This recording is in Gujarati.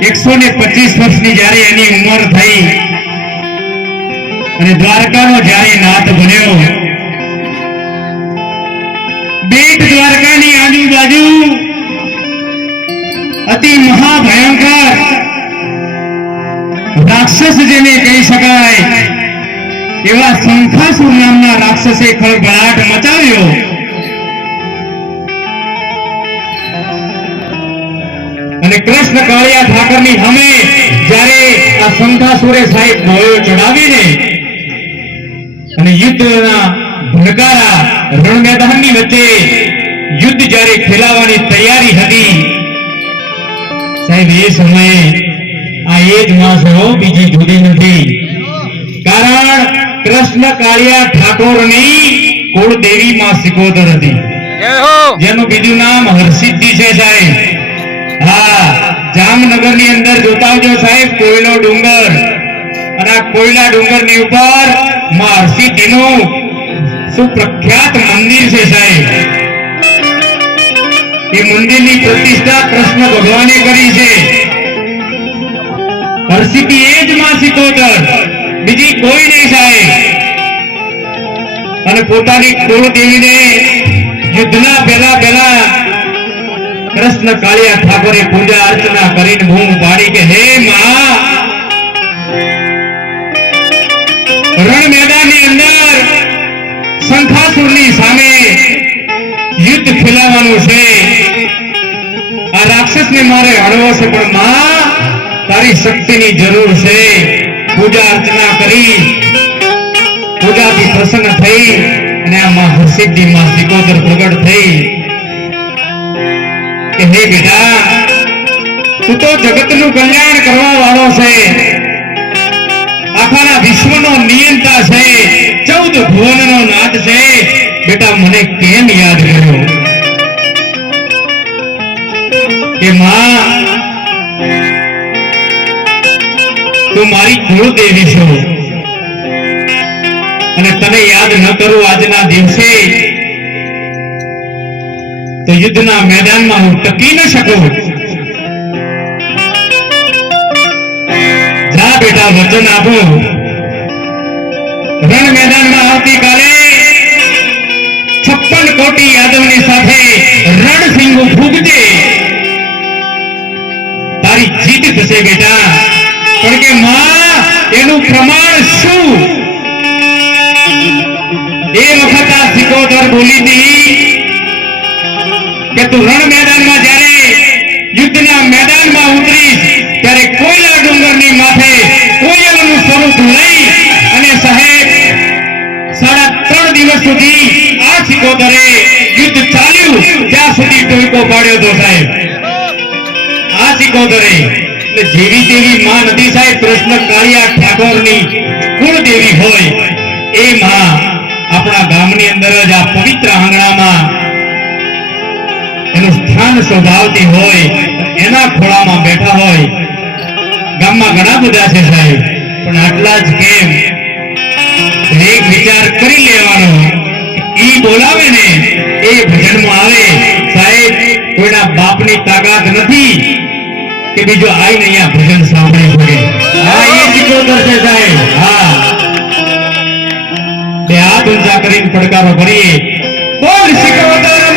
125 વર્ષની જ્યારે એની ઉંમર થઈ અને દ્વારકાનો જ્યારે નાથ બન્યો, બેટ દ્વારકાની આજુબાજુ અતિ મહાભયંકર રાક્ષસ જેને કહી શકાય એવા શંખાસુર નામના રાક્ષસે ખળભળાટ મચાવ્યો. અને કૃષ્ણ કાળિયા ઠાકરની સામે જ્યારે આ શંખાસુરે સાહેબ ગોળો ચડાવીને અને યુદ્ધના ભડકારા રણ મેદાનની વચ્ચે યુદ્ધ જ્યારે ખેલાવાની તૈયારી હતી સાહેબ, એ સમયે આ એ જ માં છે, બીજી જુદી નથી. કારણ કૃષ્ણ કાળિયા ઠાકોરની કુળદેવી માં સિકોદર હતી, જેનું બીજું નામ હરસિદ્ધિ છે સાહેબ. હા, જામનગર ની અંદર જોતા આવજો સાહેબ, કોયલો ડુંગર, અને આ કોયલા ડુંગર ની ઉપર માં હરસિદ્ધિનું સુપ્રખ્યાત મંદિર છે સાહેબ. એ મંદિરની પ્રતિષ્ઠા કૃષ્ણ ભગવાને કરી છે. હરસિદ્ધિ એ જ માં સિકોદર, બીજી કોઈ નહીં સાહેબ. અને પોતાની કુળદેવીને યુદ્ધના પહેલા કૃષ્ણ કાળિયા ઠાકોરે પૂજા અર્ચના કરીને બૂમ પાડી કે હે માં, રણ મેદાનની અંદર શંખાસુરની સામે યુદ્ધ ખેલાવાનું છે. આ રાક્ષસને મારે હળવો છે, પણ માં તારી શક્તિની જરૂર છે. પૂજા અર્ચના કરી, પૂજાથી પ્રસન્ન થઈ અને આ માં હરસિદ્ધિ માં સિકોદર પ્રગટ થઈ કે હે બેટા, તું તો જગતનું કલ્યાણ કરવા વાળો છે, આખાના વિશ્વનો નિયંતા છે, 14 ભુવનનો નાથ છે. બેટા, મને કેમ યાદ કર્યો? કે માં, તું મારી કુળદેવી છો અને તને યાદ ન કરું આજના દિવસે તો યુદ્ધના મેદાનમાં હું ટકી ન શકું. જા બેટા, વચન આપું, રણ મેદાનમાં આવતીકાલે 56 કોટી યાદવની સાથે રણસિંગો ફૂંકજે, તારી જીત થશે બેટા. પણ કે માં, એનું પ્રમાણ શું? એ વખત આ સિકોદર બોલી હતી કે તું રણ મેદાનમાં જ્યારે યુદ્ધના મેદાનમાં ઉતરીશ ત્યારે કોયલા ડુંગરની માથે કોયલનું સ્વરૂપ લઈ અને સાહેબ 3.5 દિવસ સુધી આ સિકોદરે યુદ્ધ ચાલ્યું, ત્યાં સુધી ટોયકો પાડ્યો હતો સાહેબ. આ સિકોદરે જેવી તેવી માં નથી સાહેબ, કૃષ્ણ કાળિયા ઠાકોરની કુળદેવી હોય એ માં આપણા ગામની અંદર જ આ પવિત્ર આંગણામાં એનું સ્થાન શોભાવતી હોય, એના ખોળામાં બેઠા હોય. ગામમાં ઘણા બધા છે સાહેબ, પણ આટલા જ કેમ? એક વિચાર કરી લેવાનો, ઈ બોલાવે ને એ ભજનમાં આવે સાહેબ. કોઈના બાપની તાકાત નથી કે બીજો આઈને અહીંયા ભજન સાંભળી શકે. હા, એ સિકોદર છે સાહેબ. હા, બે હાથ ઊંચા કરીને પડકારો કરીએ, બોલ સિકોદર.